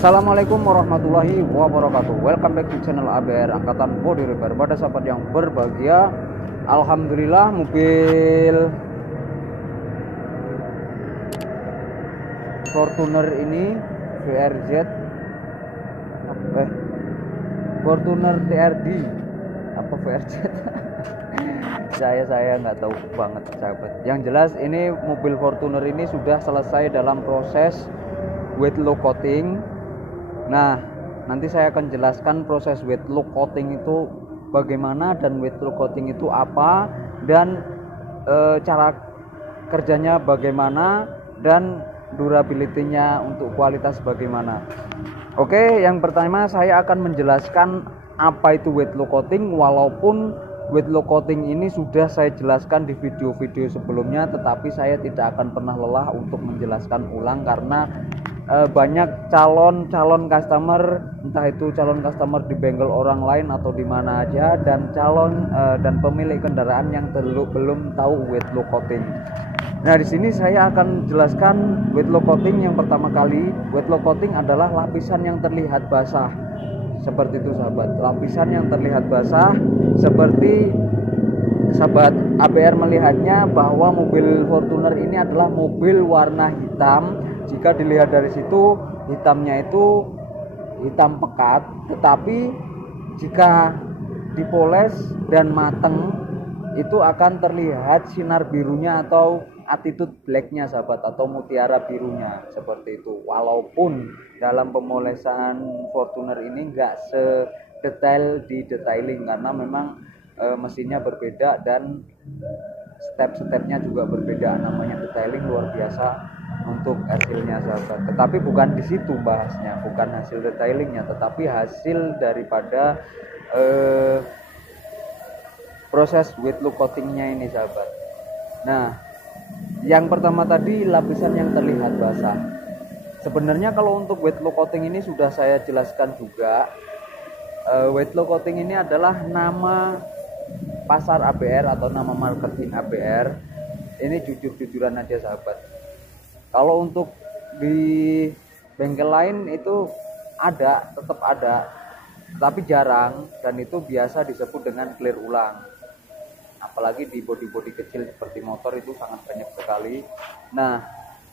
Assalamualaikum warahmatullahi wabarakatuh. Welcome back to channel ABR Angkatan Body Repair. Pada sahabat yang berbahagia, alhamdulillah mobil Fortuner ini Fortuner TRD apa VRZ saya nggak tahu banget sahabat. Yang jelas ini mobil Fortuner ini sudah selesai dalam proses wet look coating. Nah, nanti saya akan jelaskan proses wet look coating itu bagaimana dan wet look coating itu apa dan cara kerjanya bagaimana dan durability-nya untuk kualitas bagaimana. Oke, yang pertama saya akan menjelaskan apa itu wet look coating, walaupun wet look coating ini sudah saya jelaskan di video-video sebelumnya, tetapi saya tidak akan pernah lelah untuk menjelaskan ulang karena banyak calon customer, entah itu calon customer di bengkel orang lain atau di mana aja, dan dan pemilik kendaraan yang belum tahu wet look coating. Nah, di sini saya akan jelaskan wet look coating. Yang pertama kali, wet look coating adalah lapisan yang terlihat basah. Seperti itu sahabat, lapisan yang terlihat basah, seperti sahabat ABR melihatnya bahwa mobil Fortuner ini adalah mobil warna hitam. Jika dilihat dari situ, hitamnya itu hitam pekat, tetapi jika dipoles dan mateng itu akan terlihat sinar birunya atau attitude blacknya sahabat, atau mutiara birunya seperti itu. Walaupun dalam pemolesan Fortuner ini enggak sedetail di detailing karena memang mesinnya berbeda dan step-stepnya juga berbeda, namanya detailing luar biasa untuk hasilnya sahabat. Tetapi bukan di situ bahasnya, bukan hasil detailingnya, tetapi hasil daripada proses wet look coatingnya ini sahabat. Nah, yang pertama tadi lapisan yang terlihat basah. Sebenarnya kalau untuk wet look coating ini sudah saya jelaskan juga. Wet look coating ini adalah nama pasar ABR atau nama marketing ABR. Ini jujur-jujuran aja sahabat. Kalau untuk di bengkel lain itu ada, tetap ada, tapi jarang, dan itu biasa disebut dengan clear ulang. Apalagi di bodi-bodi kecil seperti motor itu sangat banyak sekali. Nah,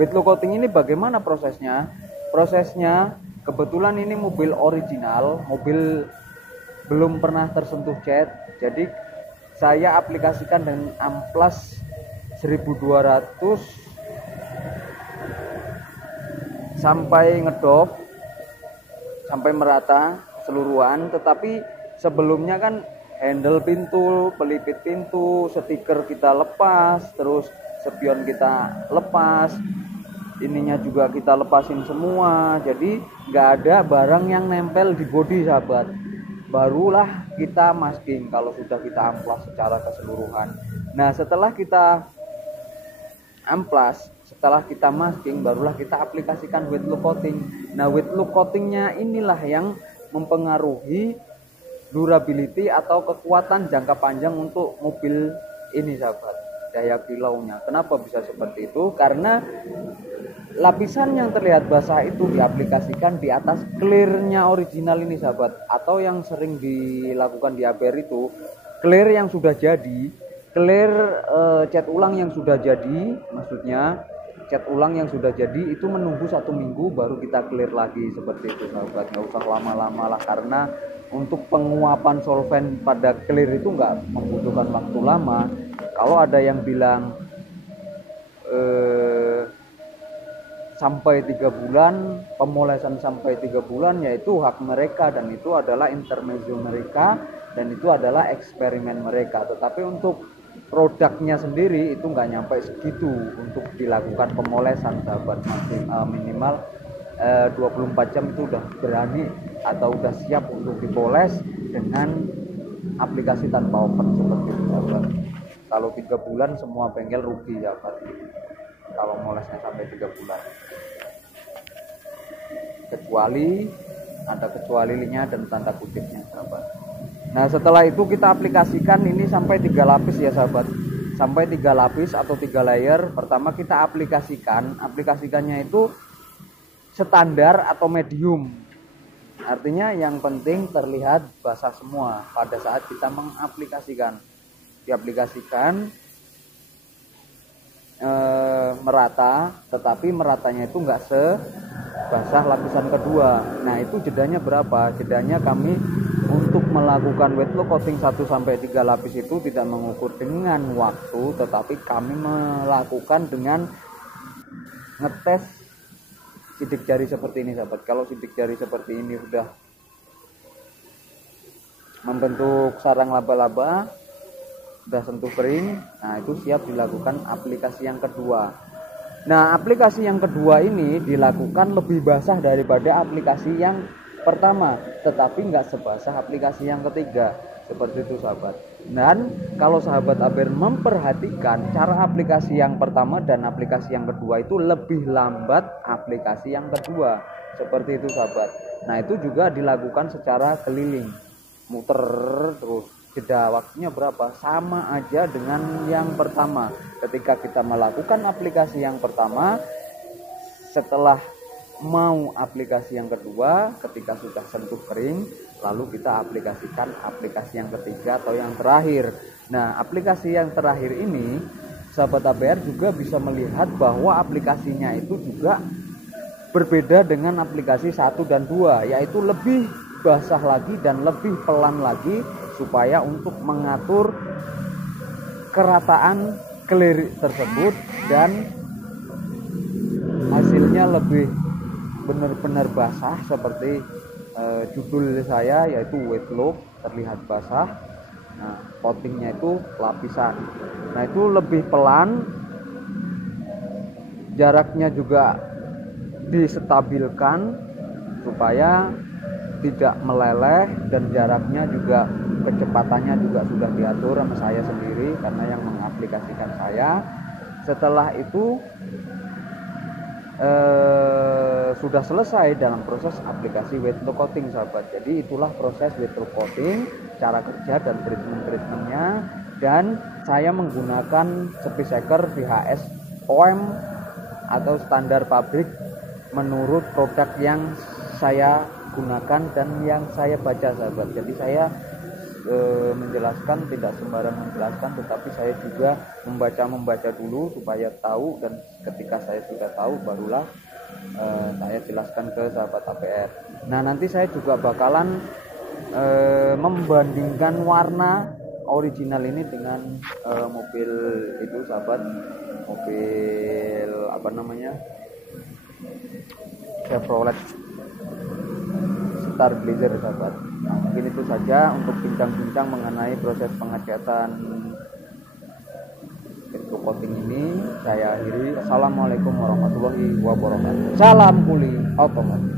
wet look coating ini bagaimana prosesnya? Prosesnya kebetulan ini mobil original, mobil belum pernah tersentuh cat. Jadi saya aplikasikan dengan amplas 1200 sampai ngedop, sampai merata keseluruhan. Tetapi sebelumnya kan handle pintu, pelipit pintu, stiker kita lepas, terus spion kita lepas, ininya juga kita lepasin semua. Jadi nggak ada barang yang nempel di bodi sahabat. Barulah kita masking kalau sudah kita amplas secara keseluruhan. Nah, setelah kita amplas, setelah kita masking, barulah kita aplikasikan wet look coating. Nah, wet look coatingnya inilah yang mempengaruhi durability atau kekuatan jangka panjang untuk mobil ini sahabat, daya kilaunya. Kenapa bisa seperti itu? Karena lapisan yang terlihat basah itu diaplikasikan di atas clearnya original ini sahabat, atau yang sering dilakukan di ABR itu clear yang sudah jadi, clear cat ulang yang sudah jadi, maksudnya cat ulang yang sudah jadi itu menunggu 1 minggu baru kita clear lagi seperti itu sahabat. Nggak usah lama-lama lah, karena untuk penguapan solvent pada clear itu nggak membutuhkan waktu lama. Kalau ada yang bilang sampai 3 bulan, pemolesan sampai 3 bulan, yaitu hak mereka dan itu adalah intermezzo mereka dan itu adalah eksperimen mereka. Tetapi untuk produknya sendiri itu nggak nyampe segitu untuk dilakukan pemolesan sahabat. Minimal 24 jam itu udah berani atau udah siap untuk dipoles dengan aplikasi tanpa oven seperti itu sahabat. Kalau 3 bulan semua bengkel rugi sahabat kalau molesnya sampai 3 bulan, kecuali ada kecualinya dan tanda kutipnya sahabat. Nah, setelah itu kita aplikasikan ini sampai 3 lapis ya sahabat, sampai 3 lapis atau 3 layer. Pertama kita aplikasikannya itu standar atau medium. Artinya yang penting terlihat basah semua pada saat kita mengaplikasikan. Diaplikasikan merata, tetapi meratanya itu enggak sebasah lapisan kedua. Nah, itu jedanya berapa? Jedanya kami untuk melakukan wet lock coating 1-3 lapis itu tidak mengukur dengan waktu, tetapi kami melakukan dengan ngetes sidik jari seperti ini, sahabat. Kalau sidik jari seperti ini sudah membentuk sarang laba-laba, sudah sentuh kering, nah itu siap dilakukan aplikasi yang kedua. Nah, aplikasi yang kedua ini dilakukan lebih basah daripada aplikasi yang pertama, tetapi nggak sebasah aplikasi yang ketiga, seperti itu, sahabat. Dan kalau sahabat Aber memperhatikan, cara aplikasi yang pertama dan aplikasi yang kedua itu lebih lambat aplikasi yang kedua, seperti itu, sahabat. Nah, itu juga dilakukan secara keliling, muter terus. Jeda waktunya berapa? Sama aja dengan yang pertama. Ketika kita melakukan aplikasi yang pertama, setelah mau aplikasi yang kedua, ketika sudah sentuh kering, lalu kita aplikasikan aplikasi yang ketiga atau yang terakhir. Nah, aplikasi yang terakhir ini, sahabat APR juga bisa melihat bahwa aplikasinya itu juga berbeda dengan aplikasi 1 dan 2, yaitu lebih basah lagi dan lebih pelan lagi, supaya untuk mengatur kerataan kelir tersebut dan hasilnya lebih benar-benar basah seperti judul saya, yaitu wet look, terlihat basah. Nah, coatingnya itu lapisan. Nah, itu lebih pelan, jaraknya juga disetabilkan supaya tidak meleleh, dan jaraknya juga, kecepatannya juga sudah diatur sama saya sendiri karena yang mengaplikasikan saya. Setelah itu sudah selesai dalam proses aplikasi wet lock coating, sahabat. Jadi itulah proses wet lock coating, cara kerja dan treatmentnya. Dan saya menggunakan speseker VHS OM atau standar pabrik menurut produk yang saya gunakan dan yang saya baca, sahabat. Jadi saya menjelaskan tidak sembarang menjelaskan, tetapi saya juga membaca dulu supaya tahu, dan ketika saya sudah tahu barulah saya jelaskan ke sahabat APR. Nah, nanti saya juga bakalan membandingkan warna original ini dengan mobil itu, sahabat, mobil apa namanya, Chevrolet Star Blazer, sahabat. Nah, mungkin itu saja untuk bincang-bincang mengenai proses pengecatan pintu coating ini. Saya akhiri. Assalamualaikum warahmatullahi wabarakatuh. Salam kuli otomotif.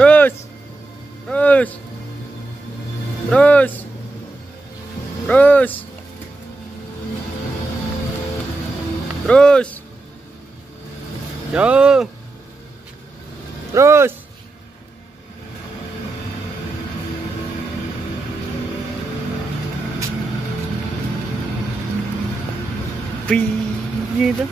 Terus. Terus. Terus. Terus. Terus. Jauh. Terus. Piye itu?